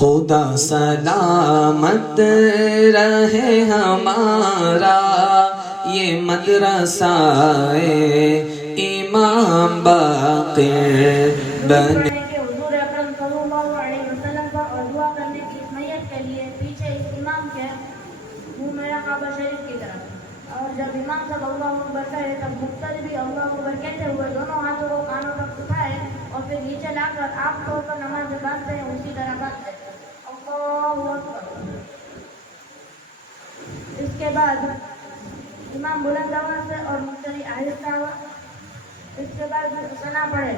खुदा सलामत रहे हमारा ये मदरसा इमाम बाक़िर बने। और जब इमाम साहब अल्लाहु अकबर कहे तब मुक्तदी भी अल्लाहु अकबर कहते हुए दोनों हाथों को कानों तक उठाए और फिर नीचे लाकर आप तौर पर नमाज में बांधते हैं, उसी तरह बांधते हैं। अल्लाहु अकबर। इसके बाद इमाम बुलंद आवाज से और मुक्तदी आहिस्ता आवाज। इसके बाद सना पड़े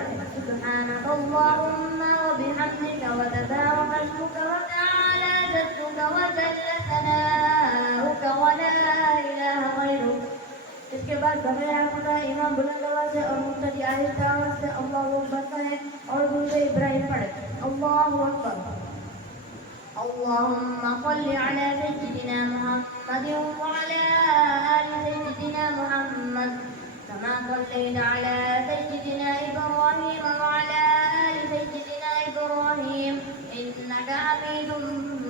सुब्हानकल्लाहुम्मा व बिहम्दिका व तबारक अस्मुका व तआला जद्दुका व जल्ला सनाउका व ला इलाहा गैरुक। इसके बाद बगैर आंखों इमाम बुलंद आवाज से और मुक्तदी आहिस्ता आवाज से अल्लाहु अकबर कहे और दूसरे इब्राहिम पढ़े अल्लाहु अकबर। अल्लाहुम्मा सल्लि अला सय्यिदिना मुहम्मद व अला आलि सय्यिदिना मुहम्मद कमा सल्लैता अला सय्यिदिना इब्राहीम व अला आलि सय्यिदिना इब्राहीम इन्नका हमीदुम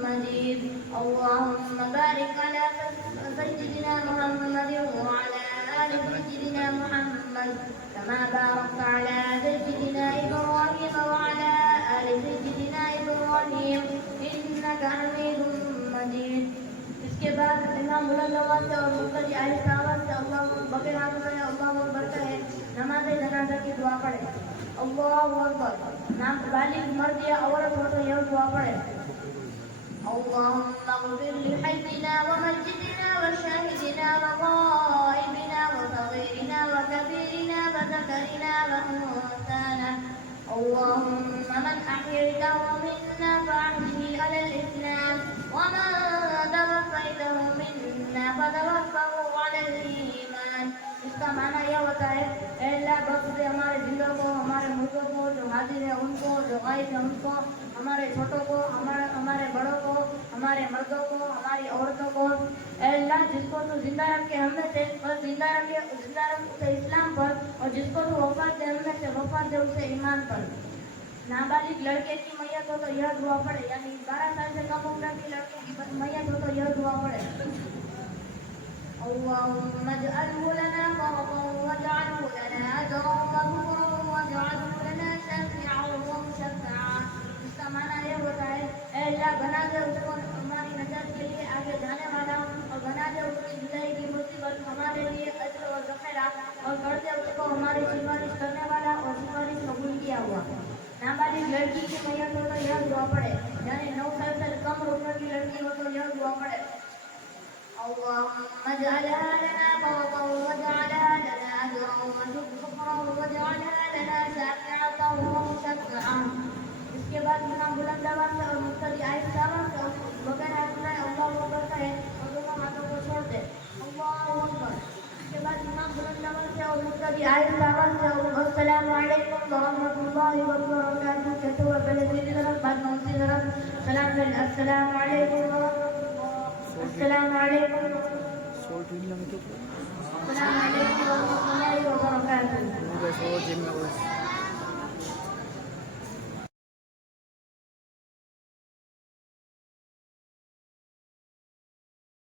मजीद। अल्लाहुम्मा बारिक अला सय्यिदिना मुहम्मद व अला आलि सय्यिदिना मुहम्मद कमा बारकता अला सय्यिदिना इब्राहीम व अला आलि सय्यिदिना इब्राहीम इन्नका हमीदुम मजीद। इसके बाद इमाम बुलंद आवाज से और मुक्तदी आहिस्ता आवाज से अल्लाह बगैर आंखों से अल्लाहु अकबर कहे नमाज जनाजा की दुआ पढ़े अल्लाहु अकबर। नाम बालिग मर्द या औरत हो तो यह दुआ पढ़े अल्लाहुम्मा इग़फिर लिहय्यिना व मय्यितिना व शाहिदिना व गाइबिना व सगीरिना व कबीरिना व ज़करिना व उन्साना। अल्लाहुम्मा मन अह्यय्ताहु मिन्ना फअह्यिही अलल इस्लाम व मन तवफ़्फ़यताहु मिन्ना फ़तवफ़्फ़हु अलल ईमान। इसका माना यह होता है अल्लाह बख्श दे हमारे जिंदों को, हमारे मुर्दों को, जो हाजिर है उनको, जो गायब है उनको, हमारे छोटों को, हमारे बड़ों को, हमारे मर्दों को, हमारी औरतों को। अल्लाह जिसको तू जिंदा रखे हमें से बस जिंदा रखे उसे इस्लाम पर, और जिसको तू वफात दे हमें से वफात दे उसे ईमान पर। नाबालिग लड़के की मैयत हो तो यह दुआ पढ़े, यानी 12 साल से कम उम्र की लड़के की मैयत हो तो यह दुआ पढ़े अल्लाहुम्मा इजअल्हु लना फ़रक़न वजअल्हु लना अजरन मग़फ़ूरन वजअल्हु लना शाफ़िअन व मुशफ़्फ़अन। इसका माना यह होता है अल्लाह बना दे उसको हमारी नजात के लिए आगे जाने वाला, और बना दे उसकी जुदाई की मुसीबत हमारे लिए अज्र और ज़ख़ीरा, और कर दे उसको हमारी सिफारिश करने वाला और सिफारिश कबूल किया हुआ। नाबालिग लड़की की मैयत हो तो यह दुआ पढ़े, यानी 9 साल से कम उम्र की लड़की हो तो यह दुआ पढ़े अल्लाहुम्मा इजअलहा लना फ़रक़न वजअलहा लना अजरन व शुक्रन वजअलहा लना शाफ़िअतन व मुशफ़्फ़अन। इसके बाद इमाम बुलंद आवाज से और मुक्तदी आहिस्ता आवाज से बगैर आंखों अल्लाहु अकबर कहे और दोनों हाथों को छोड़ दे अल्लाहु अकबर। इसके बाद इमाम बुलंद आवाज से और मुक्तदी आहिस्ता आवाज से अस्सलामु अलैकुम व रहमतुल्लाहि व बरकातुहू कहते हुए पहले सीधी तरफ बाद में उसी तरफ सलाम करें अस्सलामु अलैकुम व रहमतुल्लाह। अस्सलामु अलैकुम।